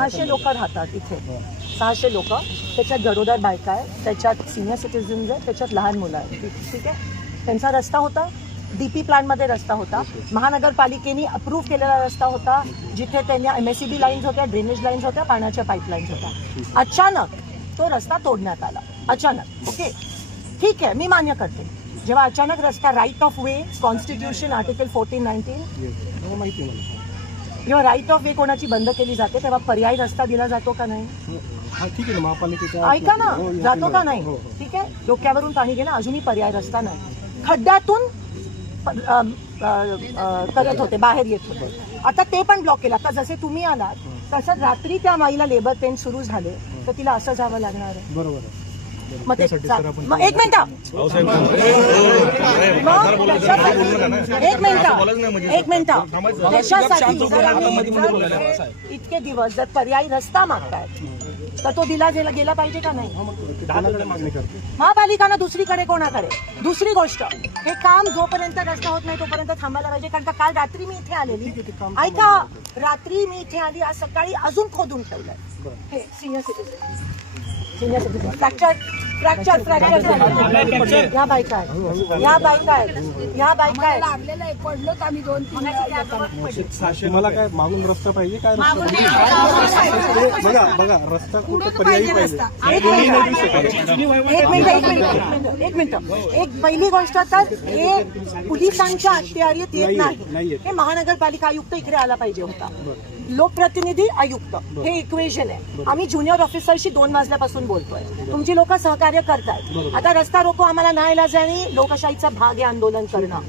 600 लोक राहतात इथे, 600 लोक. त्याच्यात गरोदर बायका आहे, त्याच्यात सिनियर सिटीजन्स आहे, त्याच्यात लहान मुलं आहेत. ठीक आहे. त्यांचा रस्ता होता, डीपी प्लांटमध्ये रस्ता होता, महानगरपालिकेने अप्रूव्ह केलेला रस्ता होता, जिथे त्यांनी MSCB लाईन्स होत्या, ड्रेनेज लाईन्स होत्या, पाण्याच्या पाईपलाईन्स होत्या. अचानक तो रस्ता तोडण्यात आला, अचानक. ओके, ठीक आहे, मी मान्य करते. जेव्हा अचानक रस्ता, right of way, constitution article 14-19, जेव्हा राईट ऑफ वे कोणाची बंद केली जाते तेव्हा पर्यायी रस्ता दिला जातो का नाही? ठीक आहे, महापालिकेच्या ऐका ना, जातो का नाही? ठीक आहे, डोक्यावरून पाणी गेलं, अजूनही पर्याय रस्ता नाही. खड्ड्यातून करत होते, बाहेर येत होते. आता ते पण ब्लॉक केलं. आता जसे तुम्ही आलात तसं रात्री त्या माईला लेबर पेन सुरू झाले तर तिला असं जावं लागणार आहे. बरोबर आहे. मग एक मिनिट, देशासाठी इतके दिवस जर पर्यायी रस्ता मागतायत तर तो दिला गेला पाहिजे का नाही? महापालिकांना दुसरीकडे कोणाकडे? दुसरी गोष्ट, हे काम जोपर्यंत रस्ता होत नाही तोपर्यंत थांबायला पाहिजे. कारण का काल रात्री मी इथे आलेली, ऐका, रात्री मी इथे आली, आज सकाळी अजून खोदून ठेवलंय. हे सिनियर सिटीजन फ्रॅक्चर या बायका आहेत, लागलेलं आहे, पडलो तर आम्ही 2-3 मला काय मागून रस्ता पाहिजे, काय बघा रस्ता कुठे पर्यायी पाहिजे. एक मिनिट. एक पहिली गोष्ट, तर हे पोलिसांच्या अखत्यारीत येत नाही. हे महानगरपालिका आयुक्त इकडे आला पाहिजे होता, लोकप्रतिनिधी आयुक्त, हे इक्वेशन आहे. आम्ही ज्युनियर ऑफिसरशी 2 वाजल्यापासून बोलतोय, तुमची लोक सहकार्य करतायत. आता रस्ता रोको आम्हाला नाही इलाज आणि लोकशाहीचा भाग आहे आंदोलन करणं.